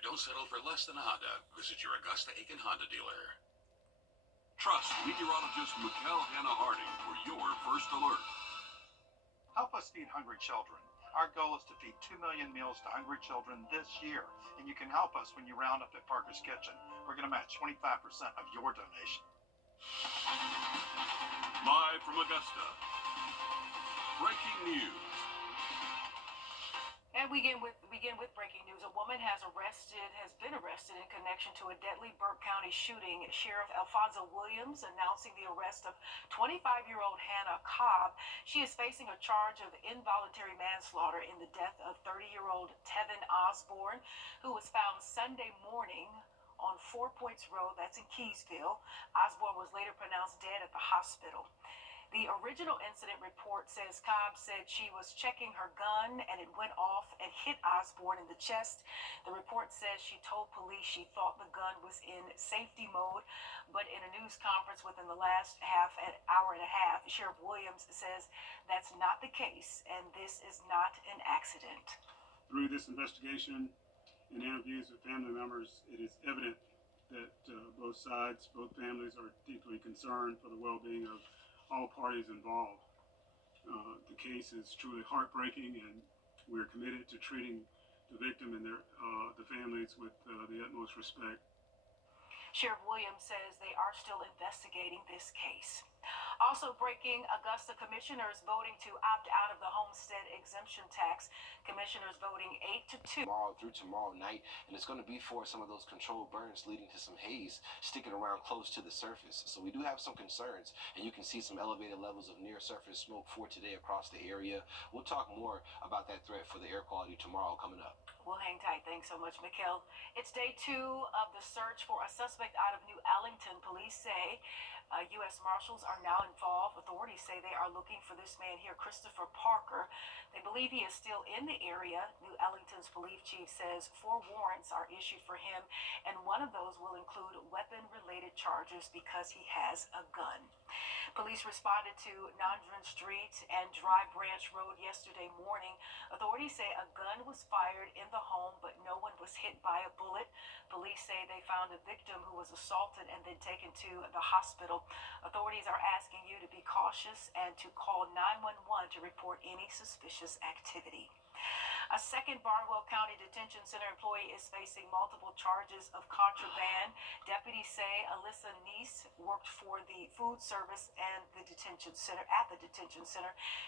Don't settle for less than a Honda. Visit your Augusta-Aiken Honda dealer. Trust meteorologist Mikkel Hannah Harding for your first alert. Help us feed hungry children. Our goal is to feed 2 million meals to hungry children this year, and you can help us when you round up at Parker's Kitchen. We're going to match 25% of your donation. Live from Augusta, breaking news. And we begin with breaking news. A woman has been arrested in connection to a deadly Burke County shooting. Sheriff Alfonso Williams announcing the arrest of 25-year-old Hannah Cobb. She is facing a charge of involuntary manslaughter in the death of 30-year-old Tevin Osborne, who was found Sunday morning on 4 Points Road, that's in Keysville. Osborne was later pronounced dead at the hospital. The original incident report says Cobb said she was checking her gun and it went off and hit Osborne in the chest. The report says she told police she thought the gun was in safety mode, but in a news conference within the last hour and a half, Sheriff Williams says that's not the case and this is not an accident. Through this investigation and interviews with family members, it is evident that both families are deeply concerned for the well-being of all parties involved. The case is truly heartbreaking, and we're committed to treating the victim and the families with the utmost respect. Sheriff Williams says they are still investigating this case. Also breaking, Augusta commissioners voting to opt out of the homestead exemption tax. Commissioners voting 8-2. Tomorrow night, and it's going to be for some of those controlled burns leading to some haze sticking around close to the surface. So we do have some concerns, and you can see some elevated levels of near-surface smoke for today across the area. We'll talk more about that threat for the air quality tomorrow coming up. We'll hang tight. Thanks so much, Mikkel. It's day 2 of the search for a suspect out of New Ellington. Police say U.S. Marshals are now involved. Authorities say they are looking for this man here, Christopher Parker. They believe he is still in the area. New Ellington's police chief says 4 warrants are issued for him, and one of those will include weapon-related charges because he has a gun. Police responded to Nandron Street and Dry Branch Road yesterday morning. Authorities say a gun was fired in the home, but no one was hit by a bullet. Police say they found a victim who was assaulted and then taken to the hospital. Authorities are asking you to be cautious and to call 911 to report any suspicious activity. A second Barnwell County Detention Center employee is facing multiple charges of contraband. Deputies say Alyssa Neese worked for the food service and the detention center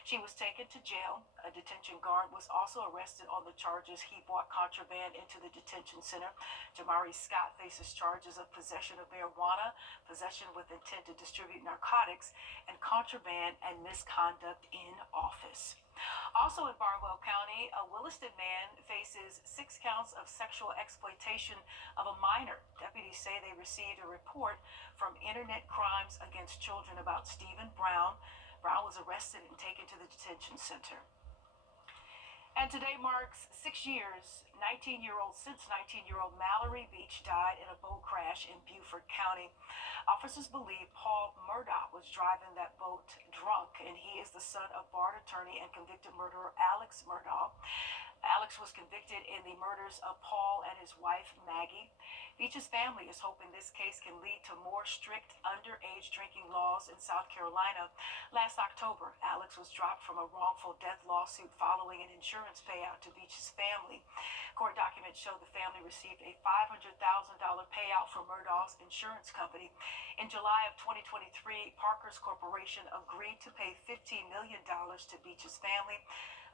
She was taken to jail. A detention guard was also arrested on the charges he brought contraband into the detention center. Jamari Scott faces charges of possession of marijuana, possession with intent to distribute narcotics, and contraband and misconduct in office. Also in Barnwell County, a Williston man faces 6 counts of sexual exploitation of a minor. Deputies say they received a report from Internet Crimes Against Children about Stephen Brown. Brown was arrested and taken to the detention center. And today marks 6 years, 19-year-old Mallory Beach died in a boat crash in Beaufort County. Officers believe Paul Murdaugh was driving that boat drunk, and he is the son of bar attorney and convicted murderer Alex Murdaugh. Alex was convicted in the murders of Paul and his wife, Maggie. Beach's family is hoping this case can lead to more strict underage drinking laws in South Carolina. Last October, Alex was dropped from a wrongful death lawsuit following an insurance payout to Beach's family. Court documents show the family received a $500,000 payout from Murdaugh's insurance company. In July of 2023, Parker's Corporation agreed to pay $15 million to Beach's family.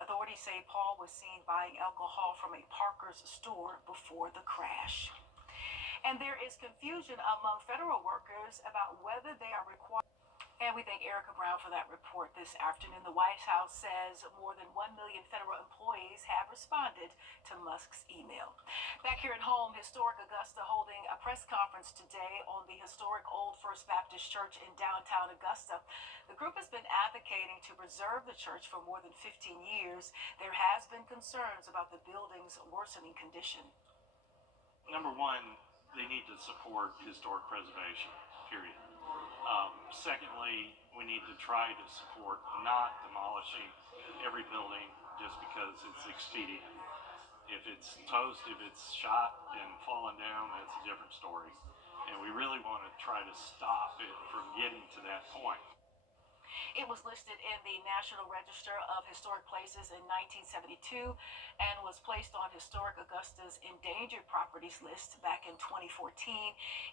Authorities say Paul was seen buying alcohol from a Parker's store before the crash. And there is confusion among federal workers about whether they are required. And we thank Erica Brown for that report this afternoon. The White House says more than 1 million federal employees have responded to Musk's email. Back here at home, historic Augusta holding a press conference today on the historic Old First Baptist Church in downtown Augusta. The group has been advocating to preserve the church for more than 15 years. There has been concerns about the building's worsening condition. Number one, they need to support historic preservation, period. Secondly, we need to try to support not demolishing every building just because it's expedient. If it's toast, if it's shot and falling down, that's a different story. And we really want to try to stop it from getting to that point. It was listed in the National Register of Historic Places in 1972 and was placed on Historic Augusta's Endangered Properties list back in 2014.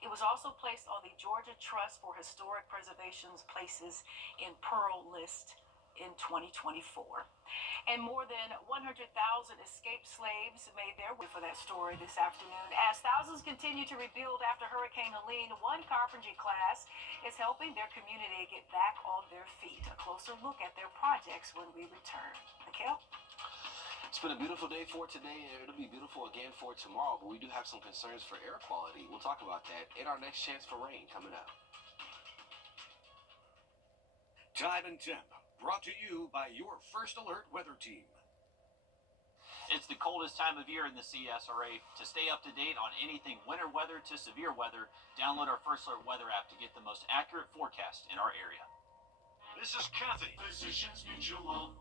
It was also placed on the Georgia Trust for Historic Preservation's Places in Pearl list in 2024. And more than 100,000 escaped slaves made their way for that story this afternoon. As thousands continue to rebuild after Hurricane Helene, one carpentry class is helping their community get back on their feet. A closer look at their projects when we return. Mikhail? It's been a beautiful day for today, and it'll be beautiful again for tomorrow, but we do have some concerns for air quality. We'll talk about that in our next chance for rain coming up. Time and Temp, brought to you by your First Alert weather team. It's the coldest time of year in the CSRA. To stay up to date on anything winter weather to severe weather, download our First Alert weather app to get the most accurate forecast in our area. This is Kathy. Physicians Mutual.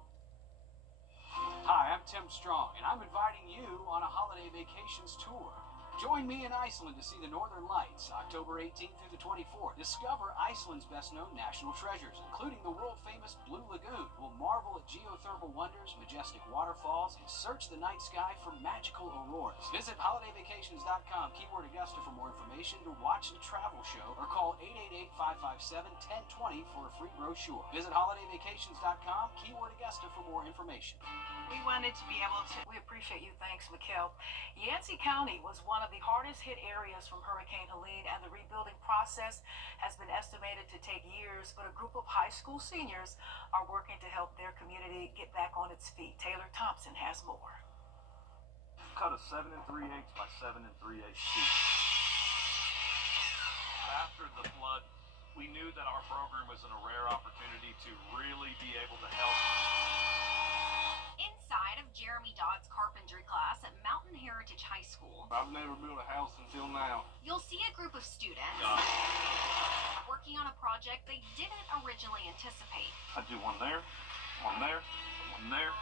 Hi, I'm Tim Strong, and I'm inviting you on a holiday vacations tour. Join me in Iceland to see the Northern Lights, October 18th through the 24th. Discover Iceland's best-known national treasures, including the world-famous Blue Lagoon. We'll marvel at geothermal wonders, majestic waterfalls, and search the night sky for magical auroras. Visit holidayvacations.com, keyword Augusta, for more information, to watch the travel show, or call 888-557-1020 for a free brochure. Visit holidayvacations.com, keyword Augusta, for more information. We wanted to be able to. We appreciate you. Thanks, Mikhail. Yancey County was one of the hardest hit areas from Hurricane Helene, and the rebuilding process has been estimated to take years, but a group of high school seniors are working to help their community get back on its feet. Taylor Thompson has more. Cut a 7 3/8 by 7 3/8 feet. After the flood, we knew that our program was in a rare opportunity to really be able to help. Inside of Jeremy Dodd's carpentry class at Mountain Heritage High School, I've never built a house until now. you'll see a group of students working on a project they didn't originally anticipate. I do one there, one there, one there.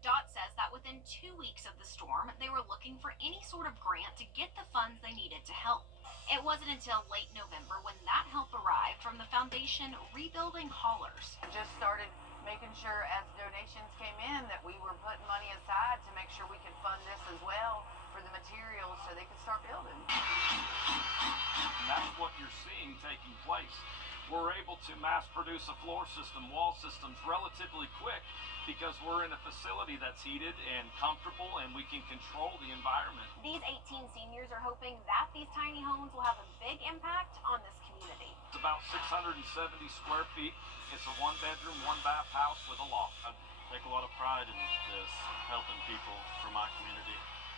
Dodd says that within 2 weeks of the storm, they were looking for any sort of grant to get the funds they needed to help. It wasn't until late November when that help arrived from the foundation Rebuilding Haulers. Just started making sure as donations came in that we were putting money aside to make sure we could fund this as well for the materials so they could start building. And that's what you're seeing taking place. We're able to mass produce a floor system, wall systems relatively quick because we're in a facility that's heated and comfortable and we can control the environment. These 18 seniors are hoping that these tiny homes will have a big impact on this community. It's about 670 square feet. It's a 1-bedroom, 1-bath house with a loft. I take a lot of pride in this, helping people from my community.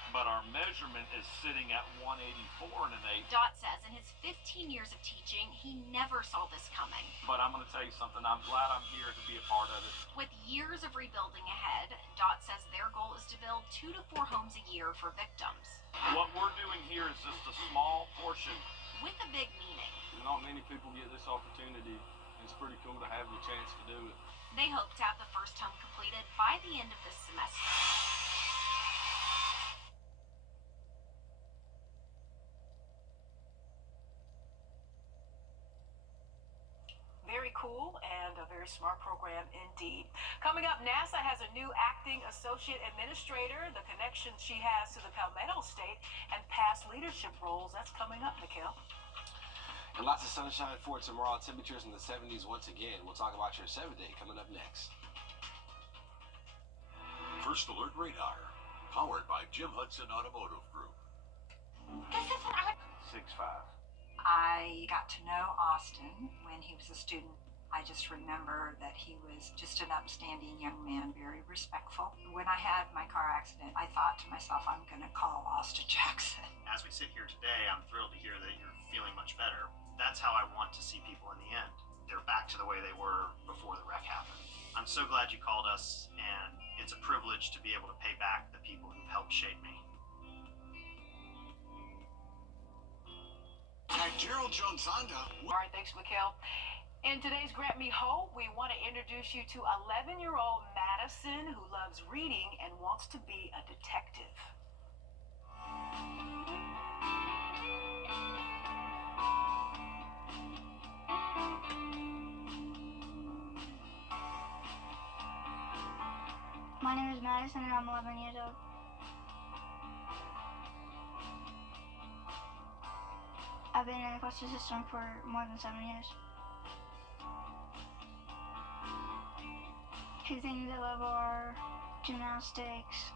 But our measurement is sitting at 184 and an 8. Dot says in his 15 years of teaching, he never saw this coming. But I'm going to tell you something. I'm glad I'm here to be a part of it. With years of rebuilding ahead, Dot says their goal is to build 2 to 4 homes a year for victims. What we're doing here is just a small portion. With a big meaning. Not many people get this opportunity. It's pretty cool to have the chance to do it. They hope to have the first home completed by the end of this semester. Very cool and a very smart program indeed. Coming up, NASA has a new acting associate administrator, the connections she has to the Palmetto State, and past leadership roles. That's coming up, Mikhail. And lots of sunshine for tomorrow. Temperatures in the 70s once again. We'll talk about your 7th day coming up next. First Alert Radar, powered by Jim Hudson Automotive Group. This isn't our... 6'5". I got to know Austin when he was a student. I just remember that he was just an upstanding young man, very respectful. When I had my car accident, I thought to myself, I'm going to call Austin Jackson. As we sit here today, I'm thrilled to hear that you're feeling much better. That's how I want to see people in the end. They're back to the way they were before the wreck happened. I'm so glad you called us, and it's a privilege to be able to pay back the people who've helped shape me. At Gerald Jones Honda. All right, thanks, Mikhail. In today's Grant Me Hope, we want to introduce you to 11-year-old Madison, who loves reading and wants to be a detective. My name is Madison and I'm 11 years old. I've been in the foster system for more than 7 years. Two things I love are gymnastics.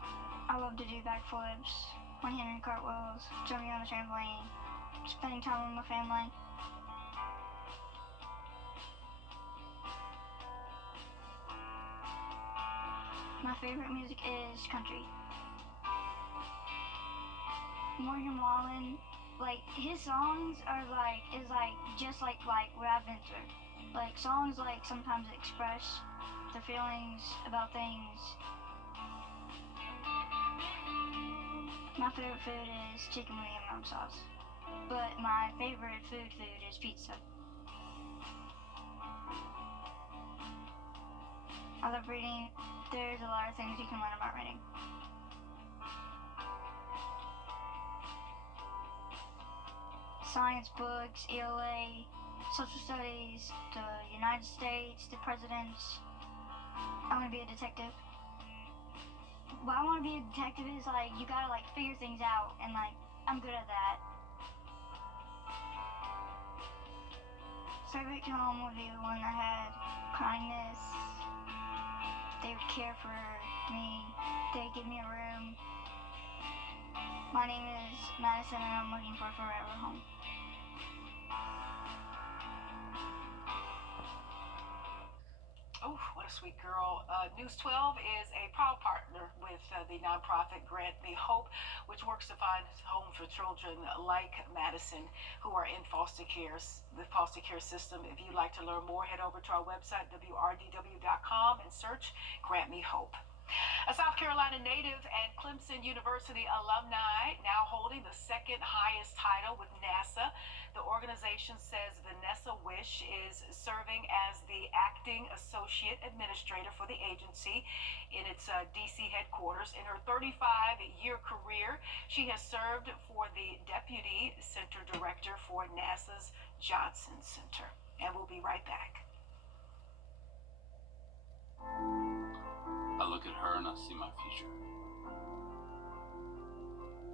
I love to do backflips, 100 cartwheels, jumping on a trampoline, spending time with my family. My favorite music is country. Morgan Wallen, his songs are just like what I've been through. Songs sometimes express their feelings about things. My favorite food is chicken with yum sauce. But my favorite food is pizza. I love reading. There's a lot of things you can learn about reading. Science books, ELA, social studies, the United States, the presidents. I want to be a detective. What I want to be a detective is you gotta figure things out, and I'm good at that. Favorite home would be the one that had kindness. They would care for me. They'd give me a room. My name is Madison and I'm looking for a forever home. Oh, what a sweet girl. News 12 is a proud partner with the nonprofit Grant Me Hope, which works to find homes for children like Madison who are in the foster care system. If you'd like to learn more, head over to our website, wrdw.com, and search Grant Me Hope. A South Carolina native and Clemson University alumni now holding the second highest title with NASA. The organization says Vanessa Wish is serving as the acting associate administrator for the agency in its D.C. headquarters. In her 35-year career, she has served for the deputy center director for NASA's Johnson Center. And we'll be right back. I look at her and I see my future.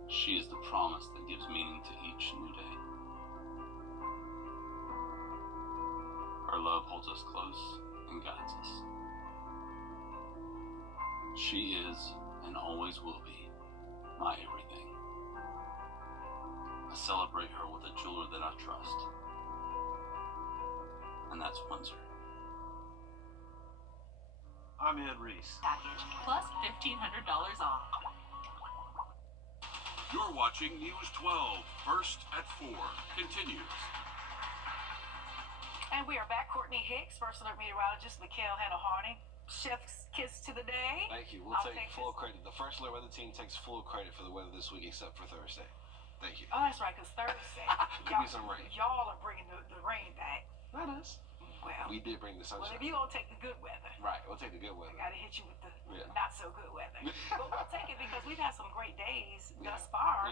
She is the promise that gives meaning to each new day. Her love holds us close and guides us. She is, and always will be, my everything. I celebrate her with a jeweler that I trust, and that's Windsor. I'm Ed Reese. Package plus $1,500 off. You're watching News 12, first at 4. Continues. And we are back. Courtney Hicks, First Alert Meteorologist, Mikhail Hannah-Harding. Chef's kiss to the day. Thank you. We'll take full credit. The First Alert Weather Team takes full credit for the weather this week, except for Thursday. Thank you. Oh, that's right, because Thursday, Could be some rain. y'all are bringing the rain back. Not us. Well, we did bring the sunshine. Well, if you gonna take the good weather, right? We'll take the good weather. I gotta hit you with the not so good weather. But we'll take it because we've had some great days thus far,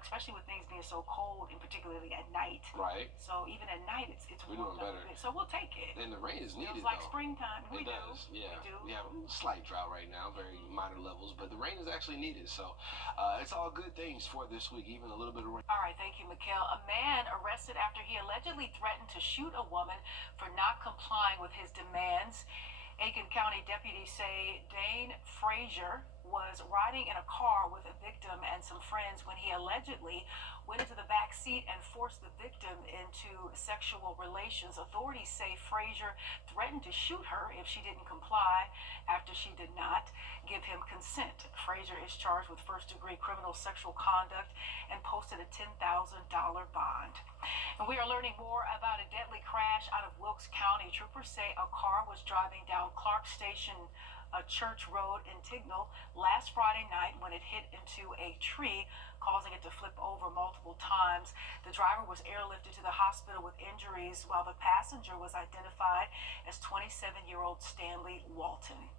especially with things being so cold, and particularly at night. Right. So even at night, it's we're warm doing better. A bit. So we'll take it. And the rain is needed. Feels like though. springtime. It does. Yeah. We have a slight drought right now, very minor levels, but the rain is actually needed. So it's all good things for this week, even a little bit of rain. All right, thank you, Mikhail. A man arrested after he allegedly threatened to shoot a woman for not complying with his demands. Aiken County deputies say Dane Frazier was riding in a car with a victim and some friends when he allegedly went into the back seat and forced the victim into sexual relations. Authorities say Frazier threatened to shoot her if she didn't comply after she did not give him consent. Frazier is charged with first-degree criminal sexual conduct and posted a $10,000 bond. And we are learning more about a deadly crash out of Wilkes County. Troopers say a car was driving down Clark Station Church Road in Tignall last Friday night when it hit into a tree, causing it to flip over multiple times. The driver was airlifted to the hospital with injuries, while the passenger was identified as 27-year-old Stanley Walton.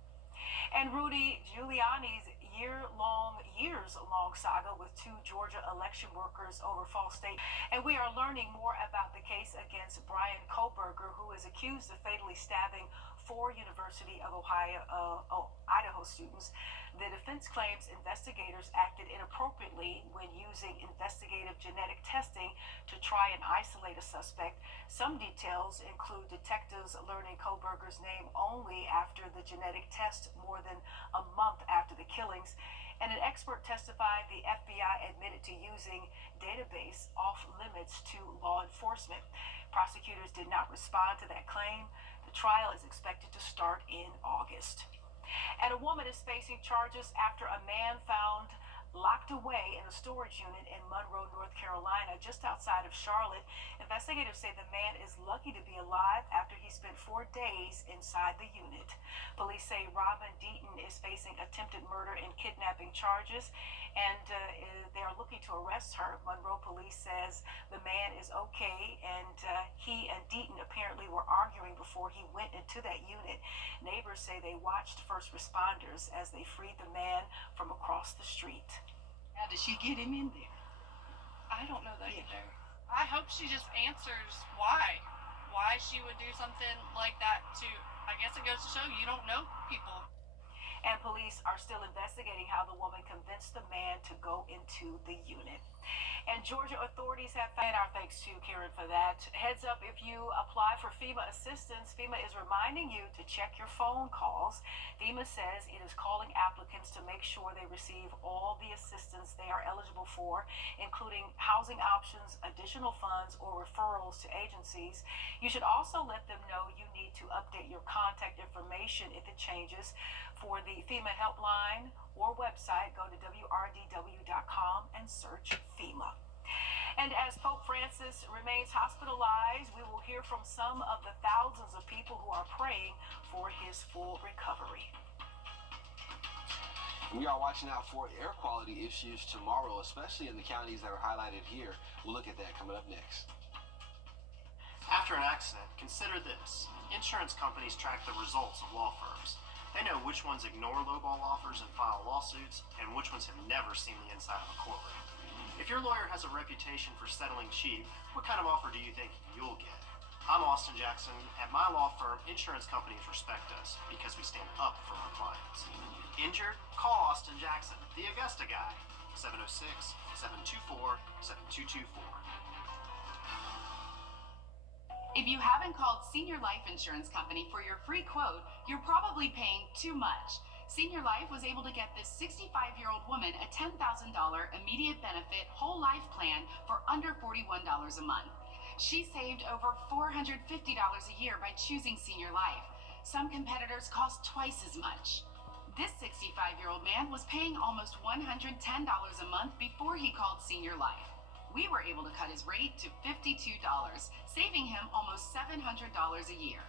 And Rudy Giuliani's years-long saga with two Georgia election workers over false state. And we are learning more about the case against Brian Koberger, who is accused of fatally stabbing 4 University of Idaho students. The defense claims investigators acted inappropriately when using investigative genetic testing to try and isolate a suspect. Some details include detectives learning Koberger's name only after the genetic test more than a month after the killings. And an expert testified the FBI admitted to using database off limits to law enforcement. Prosecutors did not respond to that claim. The trial is expected to start in August. And a woman is facing charges after a man found locked away in a storage unit in Monroe, North Carolina, just outside of Charlotte. Investigators say the man is lucky to be alive after he spent 4 days inside the unit. Police say Robin Deaton is facing attempted murder and kidnapping charges, and they are looking to arrest her. Monroe police says the man is okay, and he and Deaton apparently were arguing before he went into that unit. Neighbors say they watched first responders as they freed the man from across the street. How did she get him in there? I don't know that either. I hope she just answers why she would do something like that to, I guess it goes to show you don't know people. And police are still investigating how the woman convinced the man to go into the unit. And Georgia authorities have found our thanks to Karen for that. Heads up, if you apply for FEMA assistance, FEMA is reminding you to check your phone calls. FEMA says it is calling applicants to make sure they receive all the assistance they are eligible for, including housing options, additional funds, or referrals to agencies. You should also let them know you need to update your contact information if it changes. For the FEMA helpline or website, go to wrdw.com and search FEMA. And as Pope Francis remains hospitalized, we will hear from some of the thousands of people who are praying for his full recovery. We are watching out for air quality issues tomorrow, especially in the counties that are highlighted here. We'll look at that coming up next. After an accident, consider this. Insurance companies track the results of law firms. They know which ones ignore lowball offers and file lawsuits, and which ones have never seen the inside of a courtroom. If your lawyer has a reputation for settling cheap, what kind of offer do you think you'll get? I'm Austin Jackson. At my law firm, insurance companies respect us because we stand up for our clients. Injured? Call Austin Jackson, the Augusta guy. 706-724-7224. If you haven't called Senior Life Insurance Company for your free quote, you're probably paying too much. Senior Life was able to get this 65-year-old woman a $10,000 immediate benefit whole life plan for under $41 a month. She saved over $450 a year by choosing Senior Life. Some competitors cost twice as much. This 65-year-old man was paying almost $110 a month before he called Senior Life. We were able to cut his rate to $52, saving him almost $700 a year.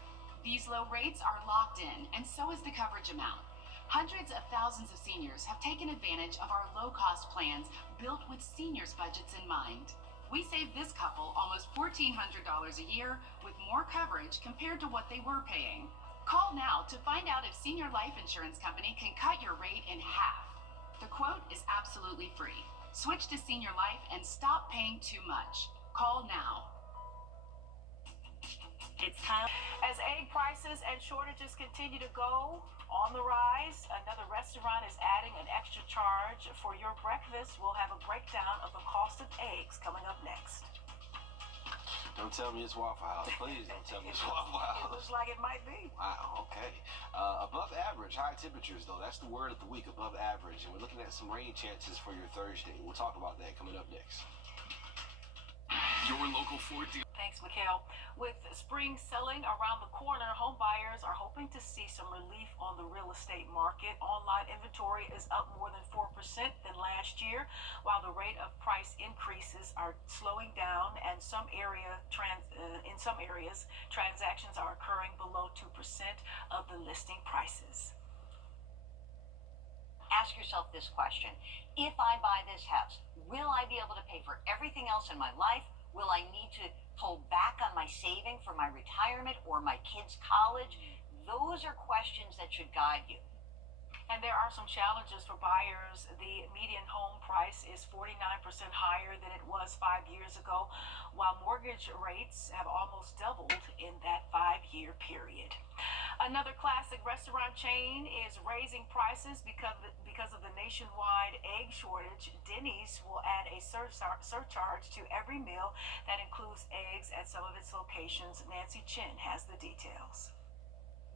These low rates are locked in, and so is the coverage amount. Hundreds of thousands of seniors have taken advantage of our low-cost plans built with seniors' budgets in mind. We saved this couple almost $1,400 a year with more coverage compared to what they were paying. Call now to find out if Senior Life Insurance Company can cut your rate in half. The quote is absolutely free. Switch to Senior Life and stop paying too much. Call now. It's time. As egg prices and shortages continue to go on the rise, another restaurant is adding an extra charge for your breakfast. We'll have a breakdown of the cost of eggs coming up next. Don't tell me it's Waffle House. Please don't tell me it's Waffle House. It looks like it might be. Wow, okay. Above average, high temperatures, though. That's the word of the week, above average. And we're looking at some rain chances for your Thursday. We'll talk about that coming up next. Your local Ford dealer. Thanks, Mikhail. With spring selling around the corner, home buyers are hoping to see some relief on the real estate market. Online inventory is up more than 4% than last year, while the rate of price increases are slowing down, and in some areas, transactions are occurring below 2% of the listing prices. Ask yourself this question: if I buy this house, will I be able to pay for everything else in my life? Will I need to pull back on my saving for my retirement or my kids' college? Those are questions that should guide you. And there are some challenges for buyers. The median home price is 49% higher than it was 5 years ago, while mortgage rates have almost doubled in that 5-year period. Another classic restaurant chain is raising prices because of the nationwide egg shortage. Denny's will add a surcharge to every meal that includes eggs at some of its locations. Nancy Chin has the details.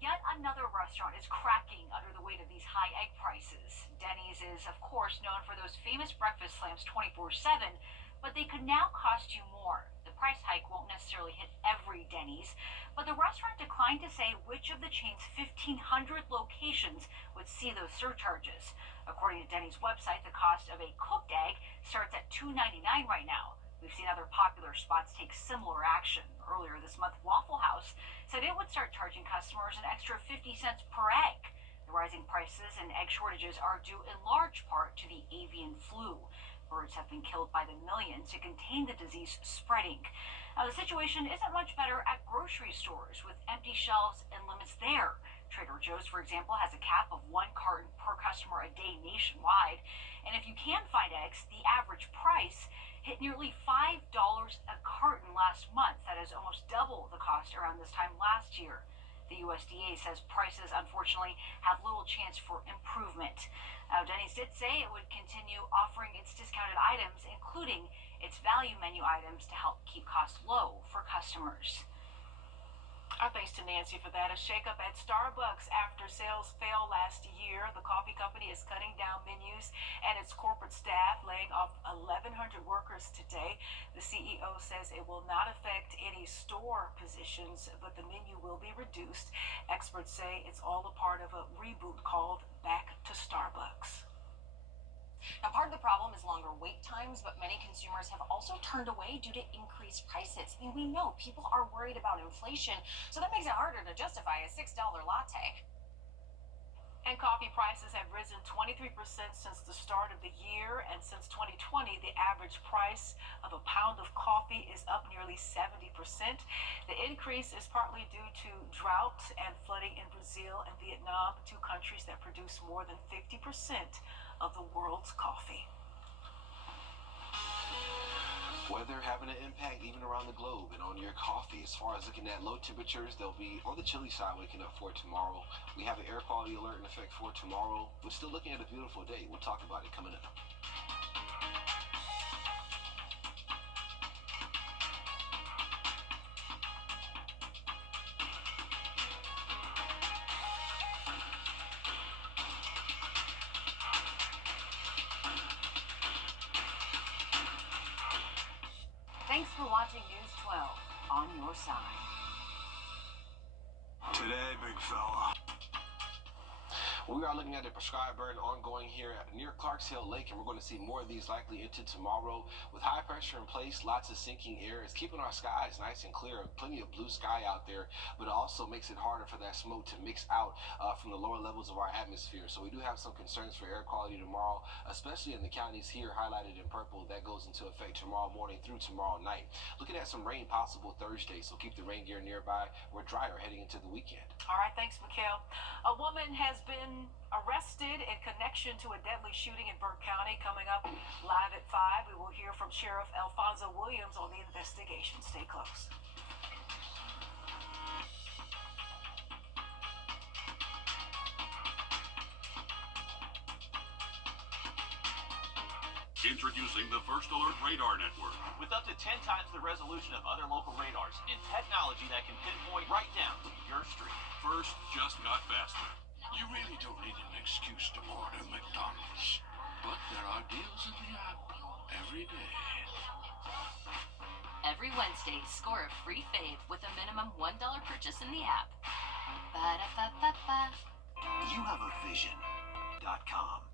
Yet another restaurant is cracking under the weight of these high egg prices. Denny's is, of course, known for those famous breakfast slams 24/7, but they could now cost you more. The price hike won't necessarily hit every Denny's, but the restaurant declined to say which of the chain's 1,500 locations would see those surcharges. According to Denny's website, the cost of a cooked egg starts at $2.99 right now. We've seen other popular spots take similar action. Earlier this month, Waffle House said it would start charging customers an extra 50 cents per egg. The rising prices and egg shortages are due in large part to the avian flu. Birds have been killed by the millions to contain the disease spreading. Now, the situation isn't much better at grocery stores with empty shelves and limits there. Trader Joe's, for example, has a cap of 1 carton per customer a day nationwide. And if you can find eggs, the average price hit nearly $5 a carton last month. That is almost double the cost around this time last year. The USDA says prices, unfortunately, have little chance for improvement. Denny's did say it would continue offering its discounted items, including its value menu items, to help keep costs low for customers. Our thanks to Nancy for that. A shakeup at Starbucks after sales fell last year. The coffee company is cutting down menus and its corporate staff, laying off 1,100 workers today. The CEO says it will not affect any store positions, but the menu will be reduced. Experts say it's all a part of a reboot called Back to Starbucks. Now, part of the problem is longer wait times, but many consumers have also turned away due to increased prices. I mean, we know people are worried about inflation, so that makes it harder to justify a $6 latte. And coffee prices have risen 23% since the start of the year, and since 2020, the average price of a pound of coffee is up nearly 70%. The increase is partly due to drought and flooding in Brazil and Vietnam, 2 countries that produce more than 50% of the world's coffee. Weather having an impact even around the globe and on your coffee. As far as looking at low temperatures, they'll be on the chilly side waking up for tomorrow. We have an air quality alert in effect for tomorrow. We're still looking at a beautiful day. We'll talk about it coming up. Thanks for watching News 12 on your side. Today, big fella. We are looking at a prescribed burn ongoing here near Clarks Hill Lake, and we're going to see more of these likely into tomorrow. With high pressure in place, lots of sinking air. It's keeping our skies nice and clear, plenty of blue sky out there, but it also makes it harder for that smoke to mix out from the lower levels of our atmosphere. So we do have some concerns for air quality tomorrow, especially in the counties here highlighted in purple. That goes into effect tomorrow morning through tomorrow night. Looking at some rain possible Thursday, so keep the rain gear nearby. We're drier heading into the weekend. All right, thanks, Mikhail. A woman has been arrested in connection to a deadly shooting in Burke County. Coming up live at 5, we will hear from Sheriff Alfonso Williams on the investigation. Stay close. Introducing the First Alert Radar Network. With up to 10 times the resolution of other local radars and technology that can pinpoint right down to your street. First just got faster. You really don't need an excuse to order McDonald's, but there are deals in the app every day. Every Wednesday, score a free fave with a minimum $1 purchase in the app. Ba-da-ba-ba-ba. You have a vision.com.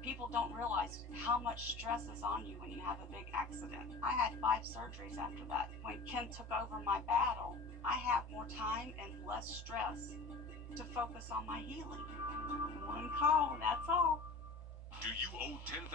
People don't realize how much stress is on you when you have a big accident. I had 5 surgeries after that. When Ken took over my battle, I have more time and less stress to focus on my healing. One call, that's all. Do you owe $10,000?